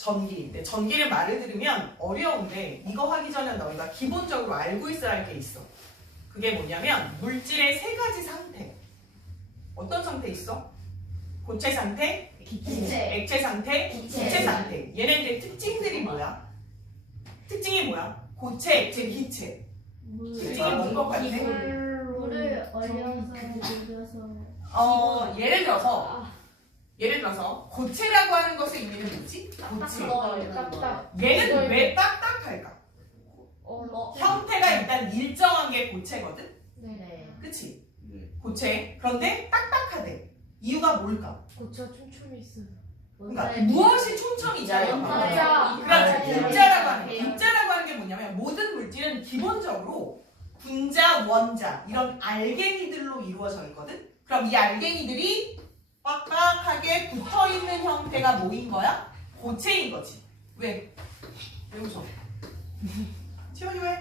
전기인데 전기를 말을 들으면 어려운데 이거 하기 전에 너희가 기본적으로 알고 있어야 할 게 있어. 그게 뭐냐면 물질의 세 가지 상태. 어떤 상태 있어? 고체 상태, 기체. 액체 상태, 기체. 기체 상태. 얘네들의 특징들이 뭐야? 특징이 뭐야? 고체, 액체, 기체. 특징이 뭔 것 같아? 물을 얼려서 녹여서. 예를 들어서 고체라고 하는 것의 의미는 뭐지? 고체. 딱딱. 얘는 왜 딱딱할까? 형태가 일단 일정한 게 고체거든? 네. 그치? 고체. 그런데 딱딱하대. 이유가 뭘까? 고쳐 촘촘히 있어요. 그러니까 무엇이 촘촘이잖아요. 원자야. 그렇지. 원자야. 분자라고 하는 게. 원자야. 분자라고 하는 게 뭐냐면 모든 물질은 기본적으로 분자, 원자 이런 알갱이들로 이루어져 있거든? 그럼 이 알갱이들이 빡빡하게 붙어있는 형태가 뭐인 거야? 고체인 거지. 왜? 왜 웃어? 지원이 왜?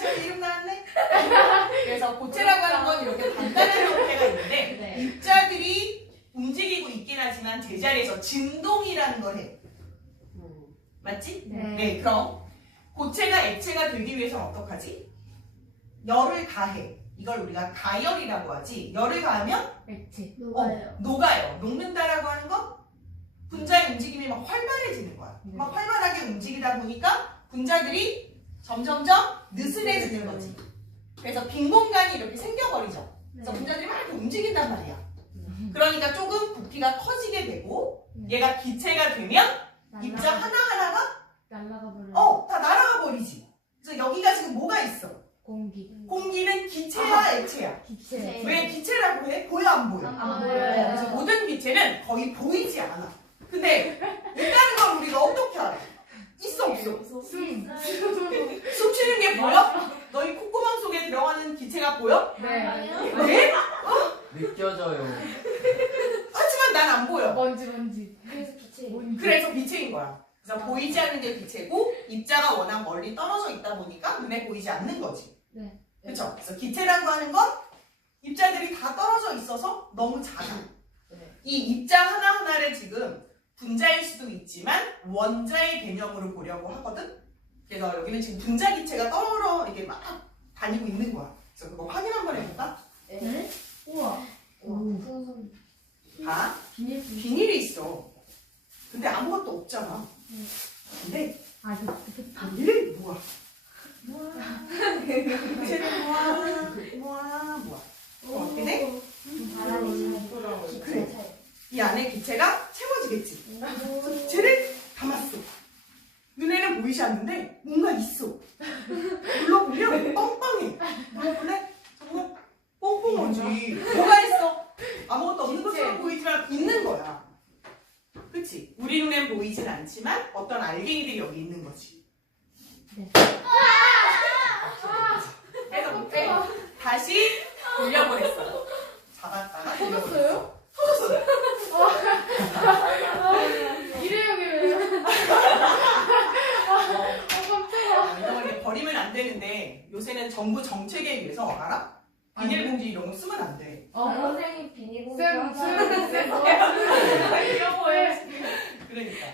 지원이 이름 나왔네? 그래서 고체라고 하는 건 이렇게 간단한 형태가 있는데 네. 입자들이 움직이고 있긴 하지만 제자리에서 진동이라는 걸 해. 맞지? 네. 그럼 고체가 액체가 되기 위해서는 어떡하지? 열을 가해. 이걸 우리가 가열이라고 하지. 열을 가하면 액체. 녹아요. 녹는다라고 하는 건 분자의 움직임이 막 활발해지는 거야. 네. 막 활발하게 움직이다 보니까 분자들이 점점점 느슨해지는 거지. 그래서 빈 공간이 이렇게 생겨버리죠. 그래서 분자들이 막 이렇게 움직인단 말이야. 그러니까 조금 부피가 커지게 되고 얘가 기체가 되면 입자 하나하나가 날아가 버려. 다 날아가 버리지. 그래서 여기가 지금 뭐가 있어? 공기. 공기는 기체야, 액체야? 기체. 왜 기체라고 해? 보여, 안 보여? 안 그래서 보여요. 모든 기체는 거의 보이지 않아. 근데 있다는 걸 우리가 어떻게 알아? 있어, 없어? 숨. 숨 쉬는 게 보여? 너희 콧구멍 속에 들어가는 기체가 보여? 네. 네? 느껴져요. 하지만 난 안 보여. 먼지. 그래서 기체. 그래서 기체인 거야. 그래서 보이지 않는 게 기체고 입자가 워낙 멀리 떨어져 있다 보니까 눈에 보이지 않는 거지. 네. 그렇죠? 그래서 기체라고 하는 건 입자들이 다 떨어져 있어서 너무 작아. 이 입자 하나하나를 지금 분자일 수도 있지만 원자의 개념으로 보려고 하거든? 그래서 여기는 지금 분자 기체가 떨어져 이렇게 막 다니고 있는 거야. 그래서 그거 확인 한번 해볼까? 네? 우와. 봐. 비닐이 있어. 근데 아무것도 없잖아. 근데 이거 비닐이 뭐야? 기체는 뭐야? 어떻게 돼? 그래. 이 안에 기체가 채워지겠지. 기체를 담았어. 눈에는 보이지 않는데 뭔가 있어. 눌러보면 뻥뻥해. 눌러볼래? 정말 뻥뻥하지. 뭐가 있어? 아무것도 없는 것처럼 보이지만 있는 거야. 그치? 우리 눈엔 보이진 않지만 어떤 알갱이들이 여기 있는 거지. 네. 그래서 못해. 다시 돌려보냈어. 잡았다가 돌려보냈어. 이래요, 왜? 이거 버리면 안 되는데 요새는 정부 정책에 의해서 알아? 비닐봉지 이런 거 쓰면 안 돼. 선생님 비닐봉지 그러니까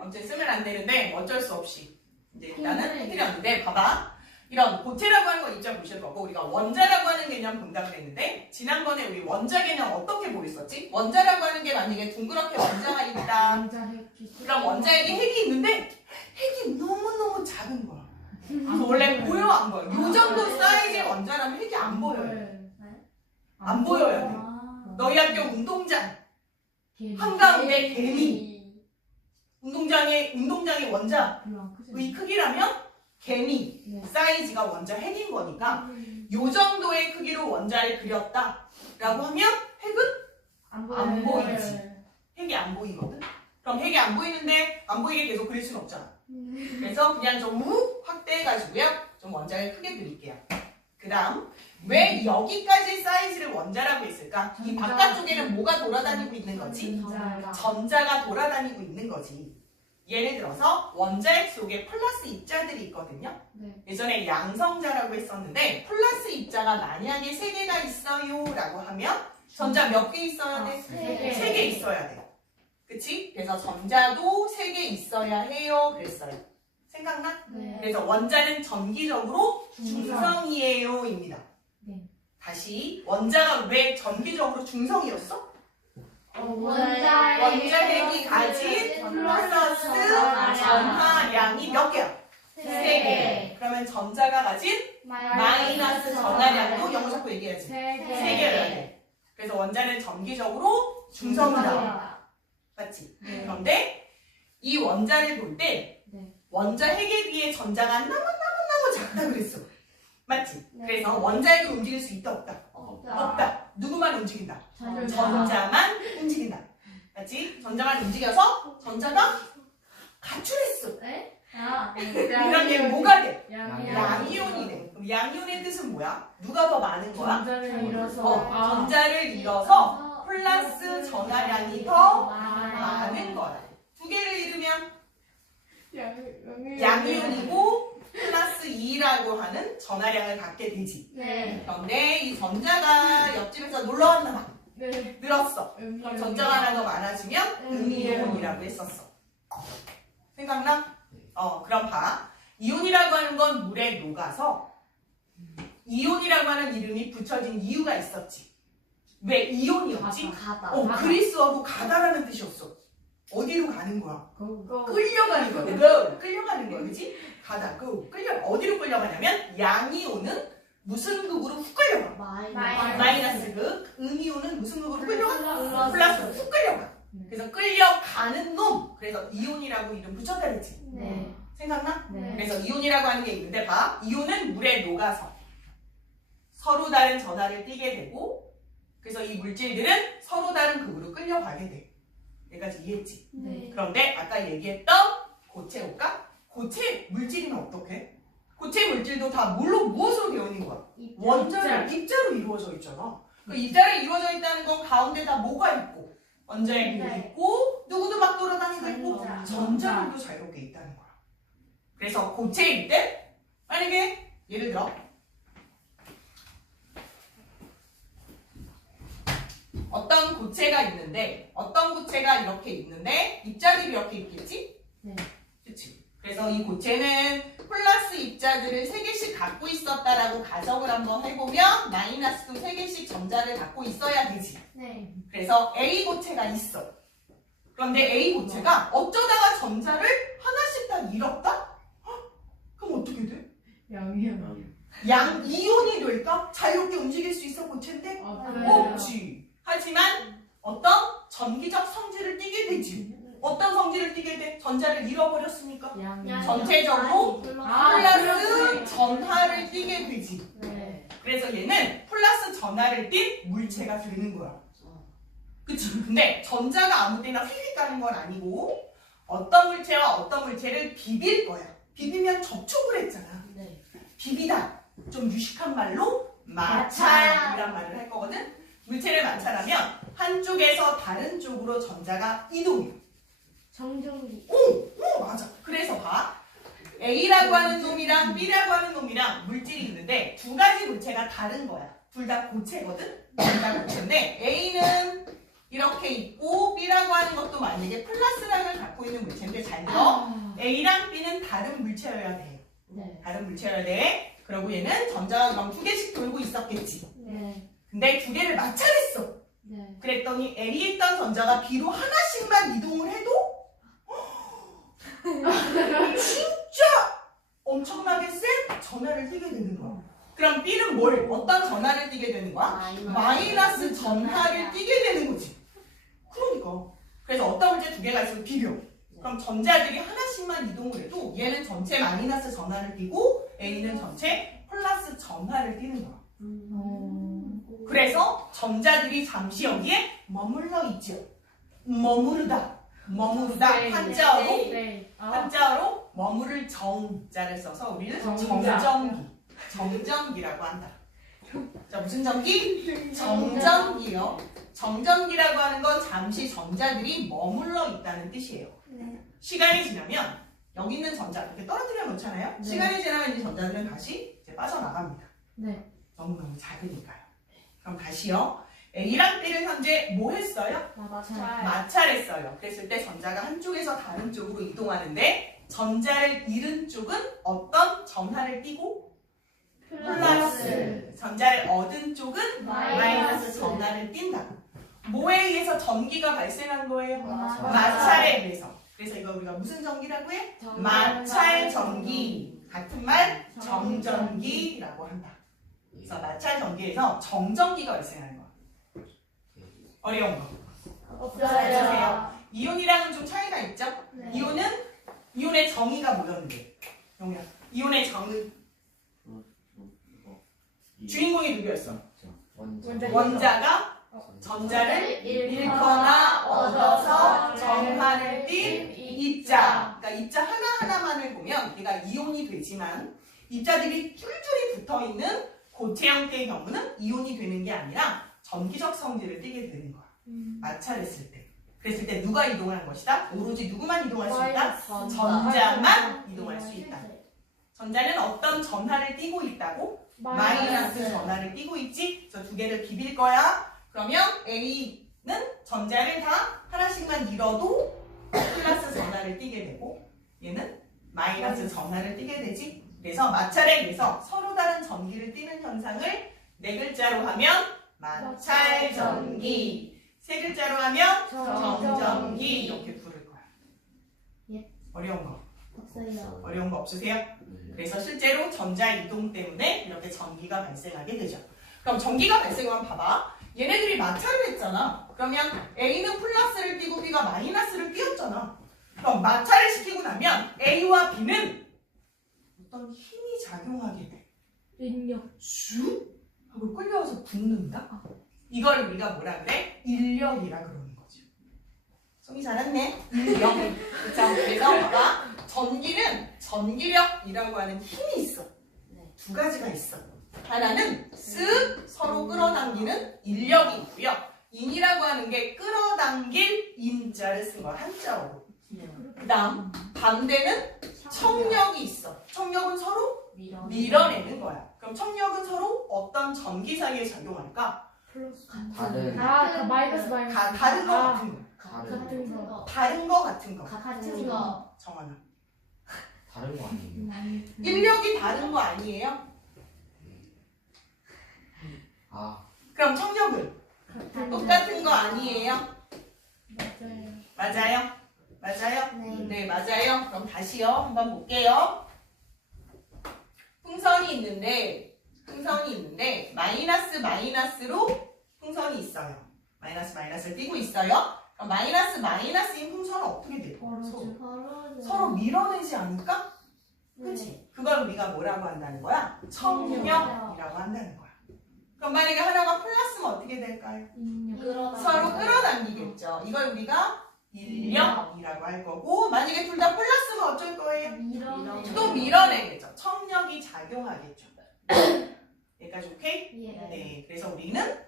아무튼 쓰면 안 되는데 어쩔 수 없이 이제 나는 해드렸는데 봐봐. 이런 고체라고 하는 거 입자 보실 거고 우리가 원자라고 하는 개념 본다고 했는데 지난번에 우리 원자 개념 어떻게 보였었지? 원자라고 하는 게 만약에 둥그렇게 원자가 있다. 그럼 원자에게 핵이 있는데 핵이 너무너무 작은 거야. 그래서 원래 보여 안 보여? 요 정도 사이즈의 원자라면 핵이 안 보여요. 안 보여야 돼. 너희 학교 운동장 한가운데 개미. 운동장의 원자의 크기라면 개미 사이즈가 원자 핵인 거니까 요 정도의 크기로 원자를 그렸다라고 하면 핵은 안 보이지. 핵이 안 보이거든. 그럼 핵이 안 보이는데 안 보이게 계속 그릴 수는 없잖아. 그래서 그냥 좀 확대해가지고요. 좀 원자를 크게 그릴게요. 그 다음 왜 여기까지 사이즈를 원자라고 했을까? 이 바깥쪽에는 뭐가 돌아다니고 있는 거지? 전자가 돌아다니고 있는 거지. 예를 들어서 원자핵 속에 플러스 입자들이 있거든요. 예전에 양성자라고 했었는데 플러스 입자가 만약에 3개가 있어요 라고 하면 전자 몇 개 있어야 돼? 3개 있어야 돼. 그치? 그래서 전자도 3개 있어야 해요. 그랬어요. 생각나? 네. 그래서 원자는 전기적으로 중성이에요. 입니다. 네. 다시 원자가 왜 전기적으로 중성이었어? 원자핵이 가진 플러스 전하량. 전하량이 몇 개야? 세 3개. 그러면 전자가 가진 마이너스 전하량도 영어 자꾸 얘기해야지. 3개여야 돼. 그래서 원자는 전기적으로 중성이다. 맞지? 그런데 이 원자를 볼 때 네. 원자 핵에 비해 전자가 너무 작다 그랬어. 맞지? 네. 그래서 원자핵을 움직일 수 있다 없다? 없다. 없다. 누구만 움직인다? 전자. 전자만 움직인다. 맞지? 전자만 움직여서 전자가 가출했어. 네? 그럼 얘 뭐가 돼? 양이온. 양이온이 돼. 그럼 양이온의 뜻은 뭐야? 누가 더 많은 거야? 전자를 잃어서. 전자를 잃어서 플러스 전하량이 더 많은 거야. 두 개를 잃으면 양이온이고 플러스 2라고 하는 전하량을 갖게 되지. 네. 그런데 이 전자가 옆집에서 놀러 왔나 봐. 네. 늘었어. 그럼 전자가 하나 더 많아지면 음이온이라고 했었어. 생각나? 그럼 봐. 이온이라고 하는 건 물에 녹아서 이온이라고 하는 이름이 붙여진 이유가 있었지. 왜 이온이었지? 그리스어로 가다라는 뜻이었어. 어디로 가는 거야? 끌려가는 거야. 끌려가는 거야. 그치? 가다. 어디로 끌려가냐면 양이온은 무슨 극으로 훅 끌려가? 마이너스 극. 음이온은 무슨 극으로 끌려가? 플러스로 훅 끌려가. 그래서 끌려가는 놈. 그래서 이온이라고 이름 붙였다 그랬지. 네. 생각나? 네. 그래서 이온이라고 하는 게 있는데 봐. 이온은 물에 녹아서 서로 다른 전하를 띠게 되고 그래서 이 물질들은 서로 다른 극으로 끌려가게 돼. 여기까지 이해했지? 네. 그런데 아까 얘기했던 고체 볼까? 고체 물질이면 어떡해? 고체 물질도 다 무엇으로 되어 있는 거야? 원자로, 입자로 이루어져 있잖아. 그 입자로 이루어져 있다는 건 가운데 다 뭐가 있고 원자핵도 네. 있고 누구도 막 돌아다니고 있고 전자. 전자들도 자유롭게 있다는 거야. 그래서 고체일 때 만약에 예를 들어 어떤 고체가 있는데 어떤 고체가 이렇게 있는데 입자들이 이렇게 있겠지? 네. 그치? 그래서 이 고체는 플러스 입자들을 3개씩 갖고 있었다라고 가정을 한번 해보면 마이너스도 3개씩 전자를 갖고 있어야 되지. 네. 그래서 A 고체가 있어. 그런데 A 고체가 어쩌다가 전자를 하나씩 다 잃었다? 그럼 어떻게 돼? 양이온. 양이온이 될까? 자유롭게 움직일 수 있어 고체인데? 없지. 하지만 어떤 전기적 성질을 띠게 되지. 어떤 성질을 띠게 돼? 전자를 잃어버렸으니까 전체적으로 플러스 전하를 띠게 되지. 네. 그래서 얘는 플러스 전하를 띈 물체가 되는 거야. 그치? 근데 전자가 아무 때나 휙휙 가는 건 아니고 어떤 물체와 어떤 물체를 비빌 거야. 비비면 접촉을 했잖아. 네. 비비다. 좀 유식한 말로 마찰이란 말을 할 거거든. 물체를 마찰하면 한쪽에서 다른 쪽으로 전자가 이동해. 정전기. 오, 맞아. 그래서 봐. A라고 하는 놈이랑 B라고 하는 놈이랑 물질이 있는데 두 가지 물체가 다른 거야. 둘 다 고체거든? 둘 다 고체인데 A는 이렇게 있고 B라고 하는 것도 만약에 플러스량을 갖고 있는 물체인데 잘 들어. A랑 B는 다른 물체여야 돼. 네. 다른 물체여야 돼. 그리고 얘는 전자가 그럼 2개씩 돌고 있었겠지. 네. 근데 2개를 마찰했어. 네. 그랬더니 A에 있던 전자가 B로 하나씩만 이동을 해도 진짜 엄청나게 센 전하를 띠게 되는 거야. 그럼 B는 어떤 전하를 띠게 되는 거야? 마이너스 전하를 띠게 되는 거지. 그러니까. 그래서 어떤 물체 2개가 있으면 비벼. 그럼 전자들이 하나씩만 이동을 해도 얘는 전체 마이너스 전하를 띠고 A는 전체 플러스 전하를 띠는 거야. 그래서 전자들이 잠시 여기에 머물러 있죠. 머무르다. 한자어로 한자어로 머무를 정자를 써서 우리는 정전기라고 한다. 자, 무슨 전기? 정전기요. 정전기라고 하는 건 잠시 전자들이 머물러 있다는 뜻이에요. 시간이 지나면 여기 있는 전자 이렇게 떨어뜨려 놓잖아요. 네. 시간이 지나면 이 전자들은 다시 이제 빠져나갑니다. 네. 너무너무 작으니까요. 그럼 다시요. A랑 B는 현재 뭐 했어요? 마찰. 마찰했어요. 그랬을 때 전자가 한쪽에서 다른 쪽으로 이동하는데 전자를 잃은 쪽은 어떤 전하를 띄고 플러스. 전자를 얻은 쪽은 마이너스 전하를 띈다. 뭐에 의해서 전기가 발생한 거예요? 마찰에 의해서. 그래서 이거 우리가 무슨 전기라고 해? 마찰 전기. 같은 말 정전기라고 한다. 그래서 마찰 전기에서 정전기가 발생하는 거야. 어려운 거. 없어요. 이온이랑은 좀 차이가 있죠? 네. 이온의 정의가 뭐였는데? 영우야. 이온의 정의 주인공이 누구였어? 원자가 전자를 잃거나 얻어서 정하를 띈 입자. 그러니까 입자 하나하나만을 보면 얘가 이온이 되지만 입자들이 쫄쫄이 붙어있는 고체 형태의 경우는 이온이 되는 게 아니라 전기적 성질을 띠게 되는 거야. 마찰했을 때. 그랬을 때 누가 이동하는 것이다? 오로지 누구만 이동할 수 있다? 전자만 이동할 수 있다. 전자는 어떤 전하를 띠고 있다고? 마이너스 전하를 띠고 있지? 그래서 두 개를 비빌 거야. 그러면 A는 전자를 다 하나씩만 잃어도 플러스 전하를 띠게 되고 얘는 마이너스 전하를 띠게 되지. 그래서 마찰에 의해서 서로 다른 전기를 띠는 현상을 네 글자로 하면 마찰전기, 세 글자로 하면 정전기 이렇게 부를 거야. 예. 어려운 거? 없어요. 어려운 거 없으세요? 그래서 실제로 전자 이동 때문에 이렇게 전기가 발생하게 되죠. 그럼 전기가 발생하면 봐봐. 얘네들이 마찰을 했잖아. 그러면 A는 플러스를 띄고 B가 마이너스를 띄었잖아. 그럼 마찰을 시키고 나면 A와 B는 어떤 힘이 작용하게 돼. 인력. 슉 하고 끌려와서 붙는다. 이걸 우리가 뭐라 그래? 인력이라 그러는 거죠. 송이 잘했네. 인력. 그쵸? 그래서 봐봐. 전기는 전기력이라고 하는 힘이 있어. 두 가지가 있어. 하나는 쓱 서로 끌어당기는 인력이 있고요. 인이라고 하는 게 끌어당길 인자를 쓴 거야. 한자어로. 그 다음 반대는 청력이 있어. 청력은 서로 밀어내는 거야. 그럼 청력은 서로 어떤 전기 사이에 작용할까? 플러스. 다른 마이너스. 다른 거 같은 거. 같은 거. 다른 거 같은 거. 같은 거. 정하나. 다른 거 아니에요? 인력이 다른 거 아니에요? 아, 그럼 청력은 똑같은 거 아니에요? 맞아요. 맞아요? 네. 네, 맞아요. 그럼 다시요. 한번 볼게요. 풍선이 있는데 마이너스 마이너스로 풍선이 있어요. 마이너스 마이너스를 띄고 있어요. 그럼 마이너스 마이너스인 풍선은 어떻게 돼요? 서로 밀어내지 않을까? 그치? 그걸 우리가 뭐라고 한다는 거야? 청력이라고 한다는 거야. 그럼 만약에 하나가 플러스면 어떻게 될까요? 서로 끌어당기겠죠. 이걸 우리가 인력이라고 할 거고, 만약에 둘 다 플러스면 어쩔 거예요? 또 밀어내겠죠. 청력이 작용하겠죠. 여기까지 오케이? 네. 그래서 우리는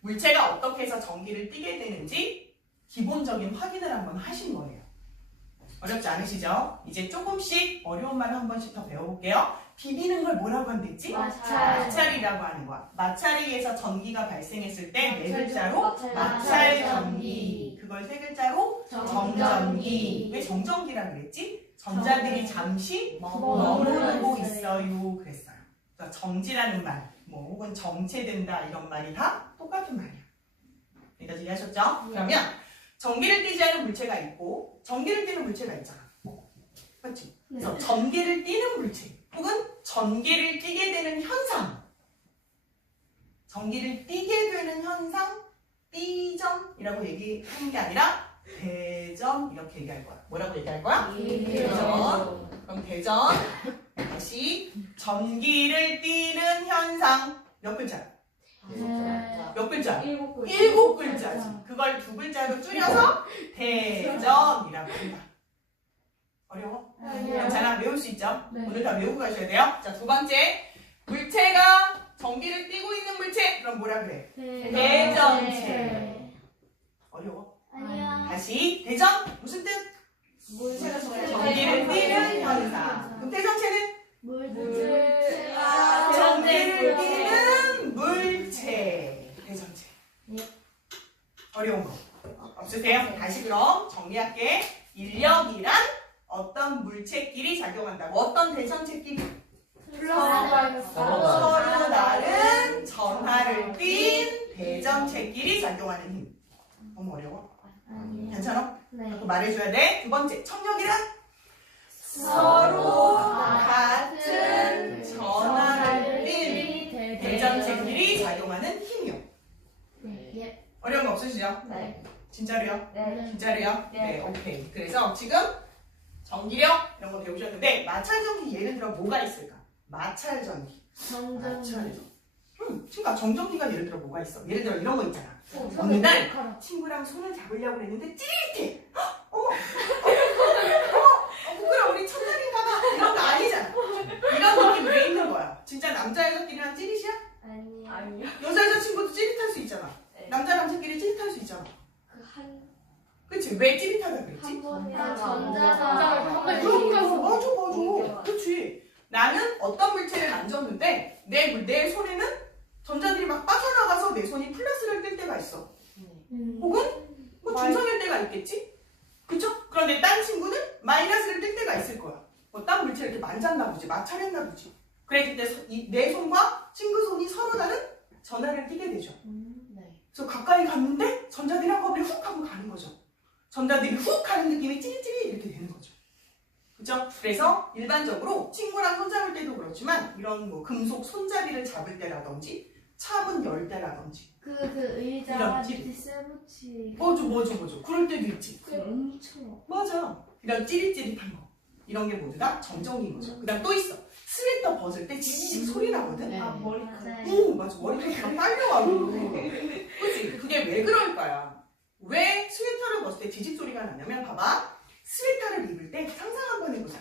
물체가 어떻게 해서 전기를 띠게 되는지 기본적인 확인을 한번 하신 거예요. 어렵지 않으시죠? 이제 조금씩 어려운 말을 한 번씩 더 배워볼게요. 비비는 걸 뭐라고 하면 되지? 마찰이라고 하는 거야. 마찰에 의해서 전기가 발생했을 때 네 글자로 마찰전기. 그걸 세 글자로 정전기. 왜 정전기라 그랬지? 전자들이 잠시 머무르고 있어요. 그랬어요. 그러니까 정지라는 말, 뭐 혹은 정체된다 이런 말이 다 똑같은 말이야. 여기까지 이해하셨죠? 그러면 전기를 띠지 않은 물체가 있고 전기를 띠는 물체가 있잖아. 맞지? 그래서 전기를 띠는 물체 혹은 전기를 띠게 되는 현상, 전기를 띠게 되는 현상, 띠점이라고 얘기하는 게 아니라 대점 이렇게 얘기할 거야. 뭐라고 얘기할 거야? 대점. 그럼 대점 다시 전기를 띠는 현상 몇 글자? 몇 글자? 7글자지. 그걸 두 글자로 줄여서 대점이라고 한다. 어려워? 괜찮아? 외울 수 있죠? 네. 오늘 다 외우고 가셔야 돼요. 자, 두 번째. 물체가 전기를 띠고 있는 물체. 그럼 뭐라 그래? 대전체. 어려워? 다시. 대전? 무슨 뜻? 전기를 띠는 현상. 그럼 대전체는? 전기를 띠는 물체. 대전체. 어려운 거 없으세요? 다시 그럼 정리할게. 인력이란 어떤 물체끼리 작용한다고. 어떤 대전체끼리? 플러스 마이너스 서로 다른 전하를 띈 대전체끼리 작용하는 힘. 너무 어려워? 아니에요. 괜찮아? 네. 자꾸 말해줘야 돼. 두 번째, 청력이란 서로 같은 전하를 띈 대전체끼리 작용하는 힘이요. 예. 어려운 거 없으시죠? 네. 진짜로요? 네. 진짜로요? 네. 오케이. 그래서 지금 전기력 이런 거 배우셨는데 마찰전기 예를 들어 뭐가 있을까? 마찰전기. 마찰전. 친구가 정전기가 예를 들어 뭐가 있어? 예를 들어 이런 거 있잖아. 어느 날 친구랑 손을 잡으려고 했는데 찌릿해. 헉, 어머, 부끄러워. 우리 첫날인가 봐. 이런 거 아니잖아. 이런 느낌 왜 있는 거야? 진짜 남자 여자끼리랑 찌릿이야? 아니요. 여자 여자친구도 찌릿할 수 있잖아. 네. 남자 남자끼리 찌릿할 수 있잖아. 그한 그치? 왜 찌릿하다 그랬지? 번이나 그러니까 맞아. 그치? 나는 어떤 물체를 만졌는데 내 손에는 전자들이 막 빠져나가서 내 손이 플러스를 뜰 때가 있어. 혹은 뭐 중성일 때가 있겠지? 그쵸? 그런데 딴 친구는 마이너스를 뜰 때가 있을 거야. 뭐 딴 물체를 이렇게 만졌나 보지, 마찰했나 보지. 그랬을 때 내 손과 친구 손이 서로 다른 전하를 띠게 되죠. 그래서 가까이 갔는데 전자들이 한꺼번에 훅 하고 가는 거죠. 전자들이 훅 가는 느낌이 찌릿찌릿 이렇게 되는 거죠. 그죠? 그래서 일반적으로 친구랑 손잡을 때도 그렇지만 이런 뭐 금속 손잡이를 잡을 때라든지 차분 열 때라든지 그 의자 이런 밑에 쇠붙이 맞아. 그럴 때도 있지. 엄청 맞아. 이런 찌릿찌릿한 거. 이런 게 모두 다 정전기인 거죠. 그 다음 또 있어. 스웨터 벗을 때 지지직 소리 나거든? 네. 머리카락 오, 맞아. 머리카락이 막 딸려가고. 그치? 그게 왜 그럴까요? 왜 스웨터를 벗을 때 지직 소리가 나냐면 봐봐. 스웨터를 입을 때 상상 한번 해보자.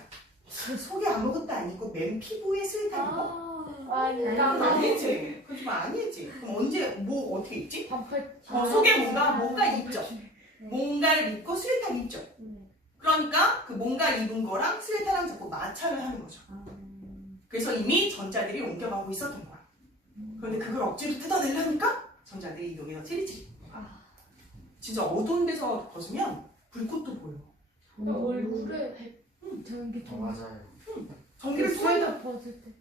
속에 아무것도 안 입고 맨 피부에 스웨터 입어? 아니지. 그렇지 아니지. 그럼 언제 뭐 어떻게 입지? 속에 뭔가 입죠. 뭔가를 입고 스웨터를 입죠. 그러니까 그 뭔가 입은 거랑 스웨터랑 자꾸 마찰을 하는 거죠. 그래서 이미 전자들이 옮겨가고 있었던 거야. 그런데 그걸 억지로 뜯어내려니까 전자들이 이동해서 찌릿찌릿. 진짜 어두운 데서 벗으면 불꽃도 보여. 얼굴에 전기 맞아요. 전기를 통한다. 벗을 때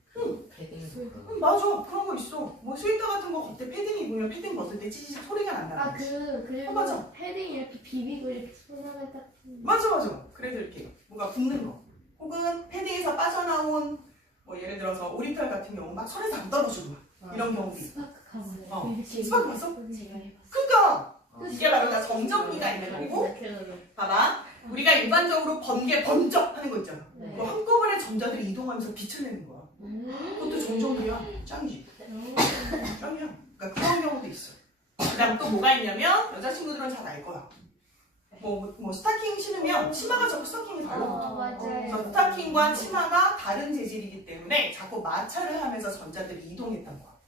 패딩. 맞아. 그런 거 있어. 뭐 스웨터 같은 거 겉에 패딩 입으면 패딩 벗을 때 찌릿찌릿 소리가 난다. 그리고 맞아. 패딩 이렇게 비비고 이렇게 손을 딱 맞아. 그래도 이렇게 뭔가 붓는 거. 혹은 패딩에서 빠져나온 뭐 예를 들어서 오리털 같은 경우 막 손에서 안 떨어지고 막 이런 경우도 있어. 스파크 봤어? 제가 해봤어요. 그니까 이게 바로 다 정전기가 있는 거고. 봐봐. 우리가 일반적으로 번개 번쩍 하는 거 있잖아. 뭐 한꺼번에 전자들이 이동하면서 빛을 내는 거야. 그것도 정전기야. 짱이지. 짱이야. 그러니까 그런 경우도 있어. 그 다음 또 뭐가 있냐면 여자친구들은 잘 알 거야. 뭐 스타킹 신으면 치마가 자꾸 스타킹이 달라붙어. 그래서 스타킹과 치마가 다른 재질이기 때문에 자꾸 마찰을 하면서 전자들이 이동했던 거야.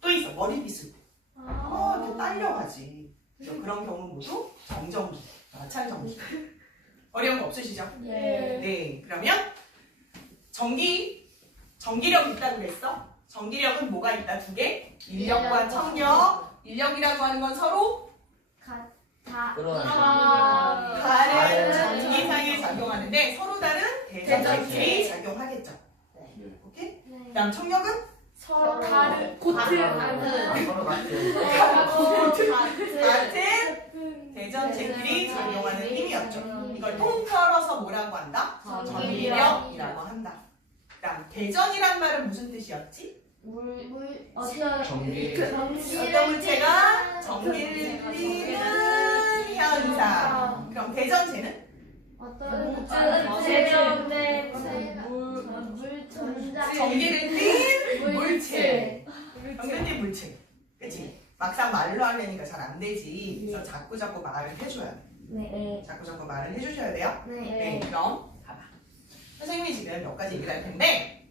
또 있어. 머리 빗을 때. 이렇게 딸려가지. 그래서 그런 경우 모두 정전기, 마찰전기. 어려운 거 없으시죠? 네. 그러면 전기력 있다고 그랬어? 전기력은 뭐가 있다? 두 개? 인력과 청력. 인력이라고 하는 건 서로 다른 전기상에 작용하는데 서로 다른 대전체끼리 작용하겠죠. 오케이? 그 다음 청력은? 서로 다른 같은 대전체끼리 작용하는 힘이었죠. 이걸 통틀어서 뭐라고 한다? 전기력이라고 한다. 그 다음 대전이란 말은 무슨 뜻이었지? 전기. 어떤 물체가 전기를 띠는 현상. 그럼 대전체는? 전기를 띈 물체. 전기를 띈 물체. 그치? 막상 말로 하려니까 잘 안 되지. 그래서 자꾸 말을 해줘야 돼. 자꾸 말을 해주셔야 돼요. 네, 그럼 봐봐. 선생님이 지금 몇 가지 얘기를 할 텐데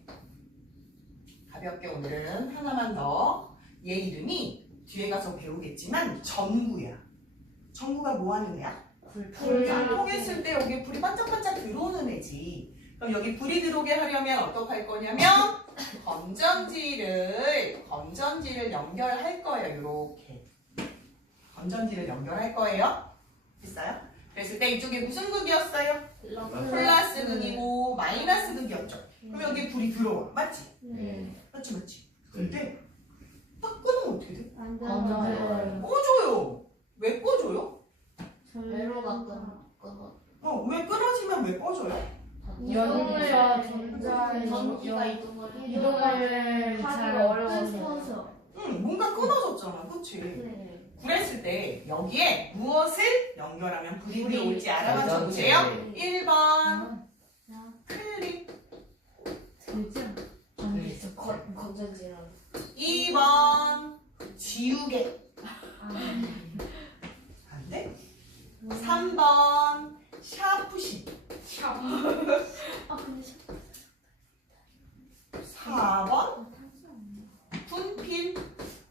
가볍게 오늘은 하나만 더. 얘 이름이 뒤에 가서 배우겠지만 전구야. 전구가 뭐 하는 애야? 불을 통했을 때 여기 불이 반짝반짝 들어오는 애지. 그럼 여기 불이 들어오게 하려면 어떻게 할 거냐면 건전지를 연결할 거예요. 이렇게 건전지를 연결할 거예요. 됐어요? 그랬을 때 이쪽에 무슨 극이었어요? 플러스 극이고 마이너스 극이었죠. 그럼 여기에 불이 들어와. 맞지? 네. 맞지? 근데 딱 끄면 어떻게 돼? 안 안 꺼져요. 왜 꺼져요? 배로가 끊어. 왜 끊어지면 왜 꺼져요? 연기와 전자의 전기가 이동을 이동을 하기가 잘 어려워서. 뭔가 끊어졌잖아. 그치? 네. 그랬을 때 여기에 무엇을 연결하면 불이 들어올지 알아봐 건전지. 줘보세요. 1번 클립, 되죠? 건전지랑 2번 지우개. 안 돼? 3번 샤프심, 아 근데 4번 분필,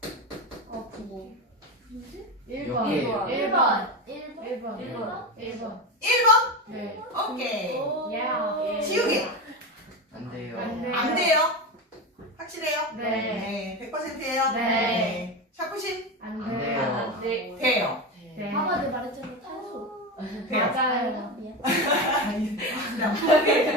그거 1번 여기. 1번 1번 1번 1번. 네. 오케이. 야. 지우개. 안 돼요. 안 돼요. 안 돼요. 확실해요? 네. 100%예요? 네. 샤프심 안 안 돼요. 돼요. 안 돼. 돼요. 네. 봐봐 내 말했잖아 탄소. 돼요. 맞아요. 아니, 그냥 분필.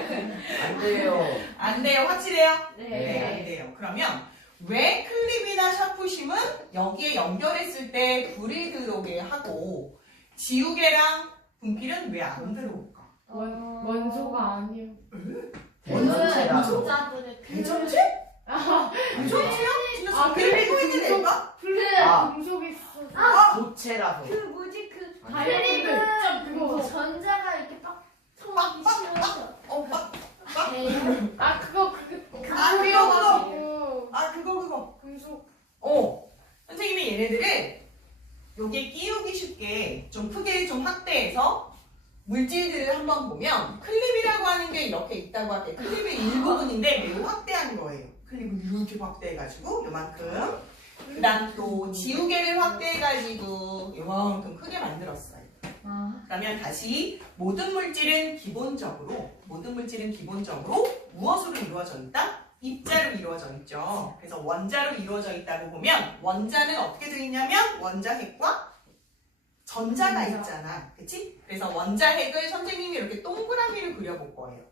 안 돼요. 안 돼요. 확실해요? 네. 안 돼요. 그러면 왜 클립이나 샤프심은 여기에 연결했을 때 불이 들어오게 하고 지우개랑 분필은 왜 안 들어올까? 원소가 아니요. 대전체라서. 진짜들의 대전체? 아, 대전체야? 진짜 아, 전기를 그래, 빼고 있는 금속? 애가? 아. 금속 있어. 도체라서. 그 뭐지 그 아니, 다이아몬드. 그거 전자가 이렇게 빡 통하기 쉬워서. 막. 아 그거 아, 그거. 그거. 그거. 금속. 선생님이 얘네들을 여기에 끼우기 쉽게 좀 크게 좀 확대해서 물질들을 한번 보면 클립이라고 하는 게 이렇게 있다고 할게. 클립의 일부분인데 매우 확대한 거예요. 클립을 이렇게 확대해가지고 요만큼. 그 다음 또 지우개를 확대해가지고 요만큼 크게 만들었어요. 아. 그러면 다시 모든 물질은 기본적으로 무엇으로 이루어져 있다? 입자로 이루어져 있죠. 그래서 원자로 이루어져 있다고 보면 원자는 어떻게 되어 있냐면 원자핵과 전자가 있잖아. 그치? 그래서 원자핵을 선생님이 이렇게 동그라미를 그려볼 거예요.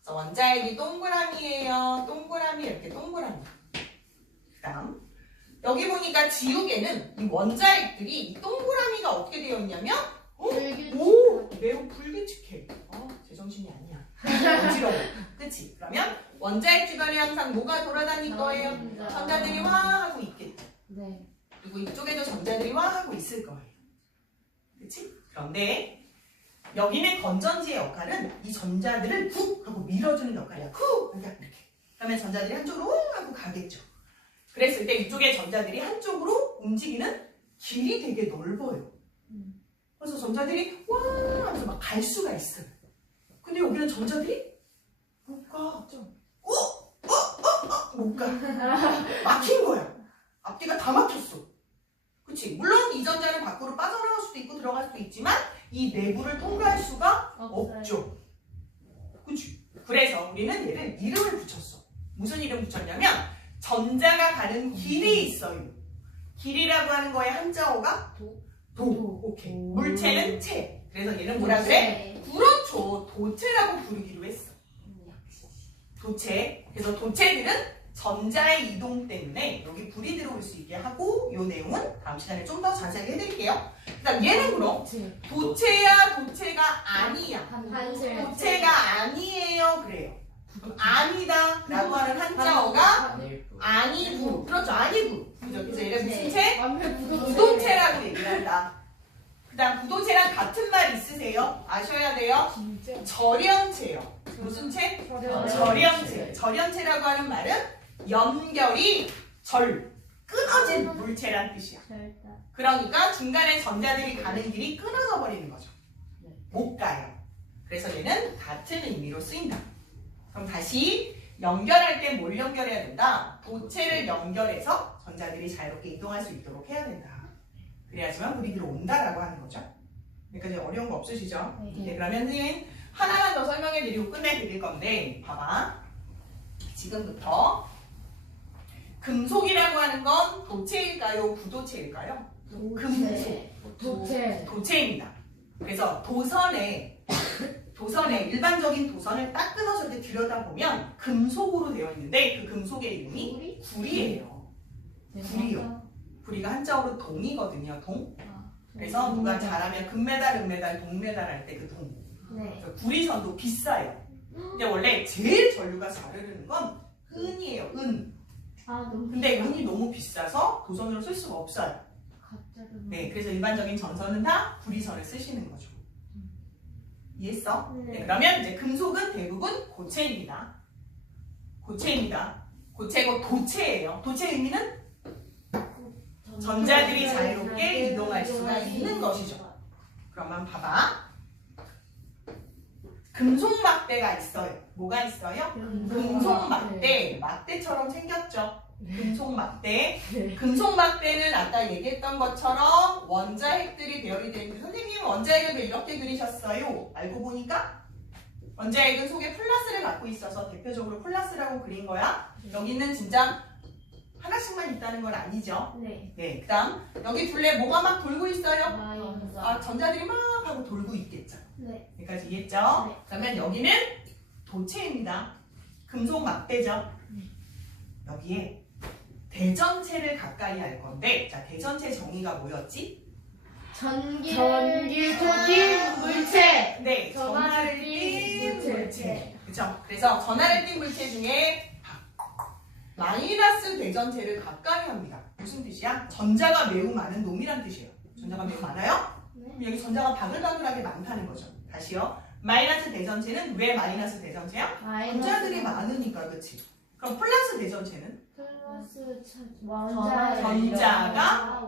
그래서 원자핵이 동그라미예요. 동그라미 이렇게 동그라미. 그 다음 여기 보니까 지우개는 이 원자핵들이 이 동그라미가 어떻게 되어 있냐면 매우 불규칙해. 제정신이 아니야. 어지러워. 그치? 그러면 원자핵 주변에 항상 뭐가 돌아다닐 거예요? 전자들이 와 하고 있겠죠. 네. 그리고 이쪽에도 전자들이 와 하고 있을 거예요. 그치? 그런데 여기는 건전지의 역할은 이 전자들을 훅 하고 밀어주는 역할이야. 훅! 이렇게. 그러면 전자들이 한쪽으로 하고 가겠죠. 그랬을 때 이쪽의 전자들이 한쪽으로 움직이는 길이 되게 넓어요. 그래서 전자들이 와 하면서 막 갈 수가 있어요. 근데 여기는 전자들이 못 가. 못 가. 막힌 거야. 앞뒤가 다 막혔어. 그치? 물론 이 전자는 밖으로 빠져나갈 수도 있고 들어갈 수도 있지만 이 내부를 통과할 수가 없죠. 그치? 그래서 우리는 얘를 이름을 붙였어. 무슨 이름 붙였냐면 전자가 가는 길이 있어요. 길이라고 하는 거의 한자어가 도. 오케이. 물체는 체. 그래서 얘는 뭐라 그래? 그렇죠. 도체라고 부르기로 했어. 도체. 그래서 도체들은 전자의 이동 때문에 여기 불이 들어올 수 있게 하고 이 내용은 다음 시간에 좀 더 자세하게 해드릴게요. 그 다음 얘는 그럼 도체야 도체가 아니야. 도체가 아니에요. 그래요. 아니다 라고 하는 한자어가 아닐 뿐. 아니부. 그렇죠. 아니부. 그죠? 그래서 얘는 무슨 체? 완전 부도체라고 얘기를 한다. 그 다음 부도체랑 같은 말 있으세요? 아셔야 돼요. 진짜. 절연체요. 무슨 체? 절연체. 절연체라고 하는 말은 연결이 끊어진 물체란 뜻이야. 그러니까 중간에 전자들이 가는 길이 끊어져 버리는 거죠. 못 가요. 그래서 얘는 같은 의미로 쓰인다. 그럼 다시 연결할 때 뭘 연결해야 된다? 도체를 연결해서 전자들이 자유롭게 이동할 수 있도록 해야 된다. 그래야지만 불이 들어온다라고 하는 거죠. 여기까지 어려운 거 없으시죠? 네, 그러면 선생님 하나만 더 설명해 드리고 끝내드릴 건데 봐봐. 지금부터 금속이라고 하는 건 도체일까요? 부도체일까요? 도체. 도체입니다. 그래서 도선에 일반적인 도선을 딱 끊어서 이렇게 들여다보면 금속으로 되어 있는데 그 금속의 이름이 구리예요. 구리요. 구리가 한자어로 동이거든요. 동. 그래서 누가 잘하면 금메달, 은메달, 동메달 할 때 그 동. 네. 구리선도 비싸요. 근데 원래 제일 전류가 잘 흐르는 건 은이에요. 은. 아 너무. 근데 은이 너무 비싸서 도선으로 쓸 수가 없어요. 갑자기. 네, 그래서 일반적인 전선은 다 구리선을 쓰시는 거죠. 이해했어? 네, 그러면 이제 금속은 대부분 고체입니다. 고체고 도체예요. 도체의 의미는 전자들이 자유롭게 이동할 수가 있는 것이죠. 그러면 봐봐. 금속 막대가 있어요. 뭐가 있어요? 금속 막대. 막대처럼 생겼죠. 금속 막대. 금속 막대는 아까 얘기했던 것처럼 원자핵들이 배열이 되어 있는데 선생님 원자핵을 왜 이렇게 그리셨어요? 알고 보니까 원자핵은 속에 플러스를 갖고 있어서 대표적으로 플러스라고 그린 거야. 여기는 진짜 하나씩만 있다는 건 아니죠. 네. 네, 그 다음 여기 둘레 뭐가 막 돌고 있어요? 마이너스. 아, 전자들이 막 하고 돌고 있겠죠. 네. 여기까지 이해했죠? 네. 그러면 여기는 도체입니다. 금속 막대죠. 여기에 대전체를 가까이 할 건데, 자, 대전체 정의가 뭐였지? 전기, 토진, 물체. 네, 전하를 전하를 띤 띤 물체. 물체. 그쵸? 그래서 전하를 띤 물체 중에 마이너스 대전체를 가까이 합니다. 무슨 뜻이야? 전자가 매우 많은 놈이란 뜻이에요. 전자가 매우 많아요? 그럼 여기 전자가 바글바글하게 많다는 거죠. 다시요. 마이너스 대전체는 왜 마이너스 대전체야? 전자들이 많으니까, 그치? 그럼 플러스 대전체는? 플러스 전자가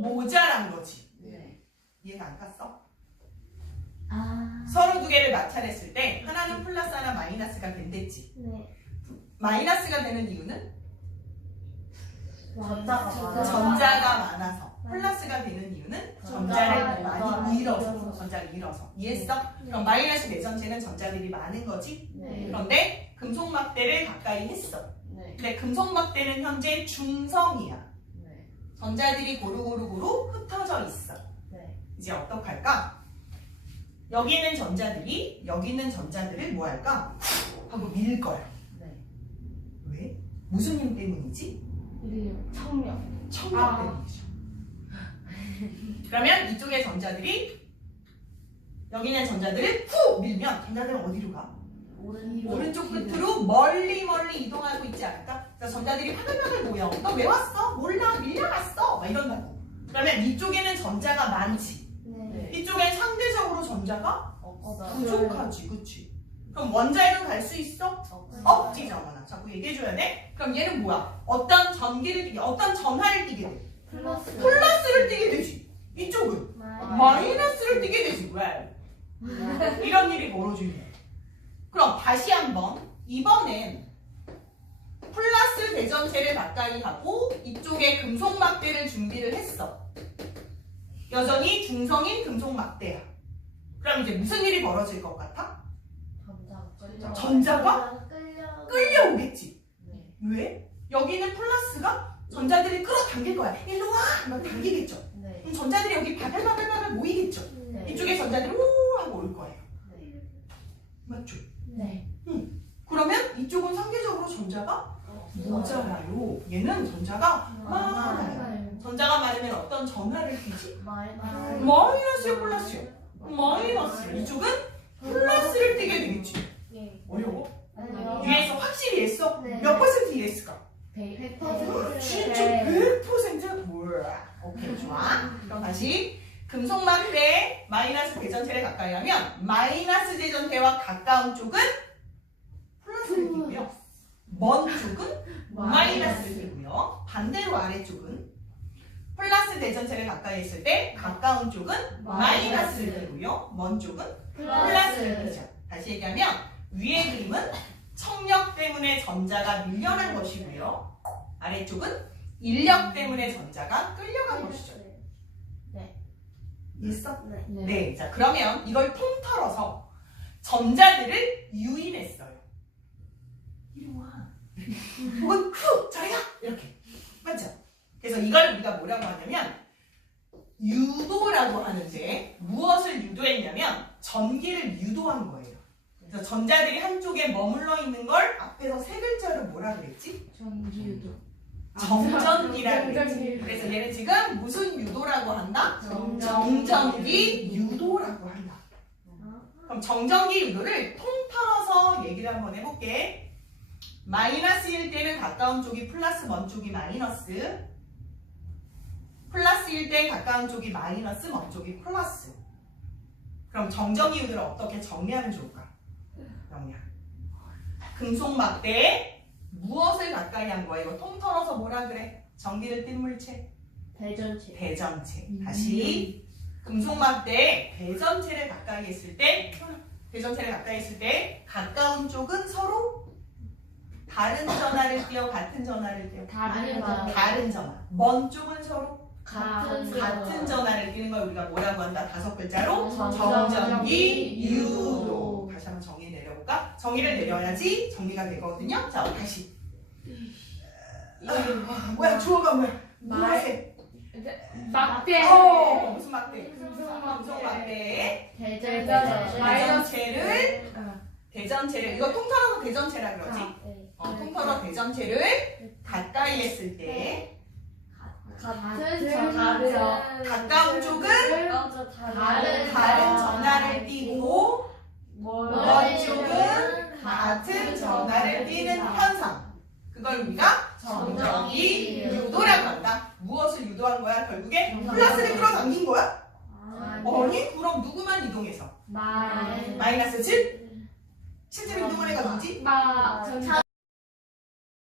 모자란 거지. 네. 이해가 안 갔어? 아. 서로 두 개를 마찰했을 때 하나는 플러스 하나 마이너스가 된댔지. 네. 마이너스가 되는 이유는 전자가 많아서. 플러스가 되는 이유는 전자를 전자를 많이 잃어서. 잃어서. 전자를 잃어서. 이해했어? 그럼 마이너스 대전체는 전자들이 많은 거지. 네. 그런데 금속 막대를 가까이 했어. 네. 근데 금속 막대는 현재 중성이야. 네. 전자들이 고루고루 흩어져 있어. 네. 이제 어떡할까? 여기 있는 전자들이 여기 있는 전자들을 뭐 할까? 하고 밀 거야. 네. 왜? 무슨 힘 때문이지? 청력. 청력 때문이죠. 그러면 이쪽의 전자들이 여기 있는 전자들을 후 밀면 전자들은 어디로 가? 오른쪽 끝으로 멀리 이동하고 있지 않을까? 그래서 전자들이 파글파글 모여. 너 왜 왔어? 몰라, 밀려갔어. 막 이런다고. 그러면 이쪽에는 전자가 많지. 네. 이쪽엔 상대적으로 전자가 없어. 부족하지, 그치? 그럼 원자핵은 갈 수 있어? 없지, 정원아. 자꾸 얘기해줘야 돼? 그럼 얘는 뭐야? 어떤 전기를 띠게, 어떤 전하를 띠게 돼? 플러스를 띠게 되지. 이쪽은 마이너스를 띠게 되지. 왜? 이런 일이 벌어지는 거야. 그럼 다시 한번 이번엔 플러스 대전체를 가까이 하고 이쪽에 금속 막대를 준비를 했어. 여전히 중성인 금속 막대야. 그럼 이제 무슨 일이 벌어질 것 같아? 전자가 끌려오겠지. 네. 왜? 여기는 플러스가 전자들이 끌어당길 거야. 일로 와! 막 당기겠죠. 네. 그럼 전자들이 여기 바글바글바글 모이겠죠. 네. 이쪽에 전자들이 우 하고 올 거예요. 네. 맞죠? 네. 그러면 이쪽은 상대적으로 전자가 모자라요. 얘는 전자가 많아요. 전자가 많으면 어떤 전하를 띠지? 마이너스요, 플러스요? 마이너스. 이쪽은 플러스를 띠게 되겠지. 어려워? 위에서 확실히 했어? 네. 몇 퍼센트 이해했을까? 100%. 진짜 100%? 뭐야? 오케이, 좋아. 그럼 다시 금속 막대 마이너스 대전체를 가까이 하면 마이너스 대전체와 가까운 쪽은 플러스를 띠고요. 먼 쪽은 마이너스를 띠고요. 반대로 아래쪽은 플러스 대전체를 가까이 했을 때 가까운 쪽은 마이너스를 띠고요. 먼 쪽은 플러스를 띠죠. 다시 얘기하면 위의 그림은 청력 때문에 전자가 밀려난 것이고요. 아래쪽은 인력 때문에 전자가 끌려간 것이죠. 이해했어? 네. 자, 그러면 이걸 통틀어서 전자들을 유인했어요. 이리 와. 혹은 후! 저리 가! 이렇게. 맞죠? 그래서 이걸 우리가 뭐라고 하냐면 유도라고 하는데 무엇을 유도했냐면 전기를 유도한 거예요. 그래서 전자들이 한쪽에 머물러 있는 걸 앞에서 세 글자로 뭐라 그랬지? 전기유도. 정전기라 그랬지. 그래서 얘는 지금 무슨 유도라고 한다? 정전기 유도라고 한다. 그럼 정전기 유도를 통틀어서 얘기를 한번 해볼게. 마이너스일 때는 가까운 쪽이 플러스, 먼 쪽이 마이너스. 플러스일 때 가까운 쪽이 마이너스, 먼 쪽이 플러스. 그럼 정전기 유도를 어떻게 정리하면 좋을까? 영양. 금속막대에 무엇을 가까이 한 거야? 이거 통틀어서 뭐라 그래? 전기를 띤 물체. 대전체. 대전체. 다시 금속막대에 대전체를 가까이 했을 때 가까운 쪽은 서로 다른 전하를 띄어 같은 전하를 띄어 다른 전하. 먼 쪽은 서로 같은 전하를 띄는 걸 우리가 뭐라고 한다? 다섯 글자로 정전기 유도. 다시 한번 정의 내려볼까? 정의를 내려야지 정리가 되거든요. 자, 다시. 뭐야? 주어가 뭐야? 무엇에? 막대. 무슨 막대? 금속 금속막대에 대전체를 대전체를 이거 통틀어서 대전체라 그러지? 통틀어 대전체를 가까이 했을 때 가까운 쪽은 다른 전하를 띄고 먼 쪽은 같은 전하를 띄는 현상. 그걸 우리가 정전기 유도라고 한다. 무엇을 유도한 거야? 결국에 플러스를 끌어당긴 거야? 아니, 그럼 누구만 이동해서? 마이너스 7? 7점 이동한 애가 누구지?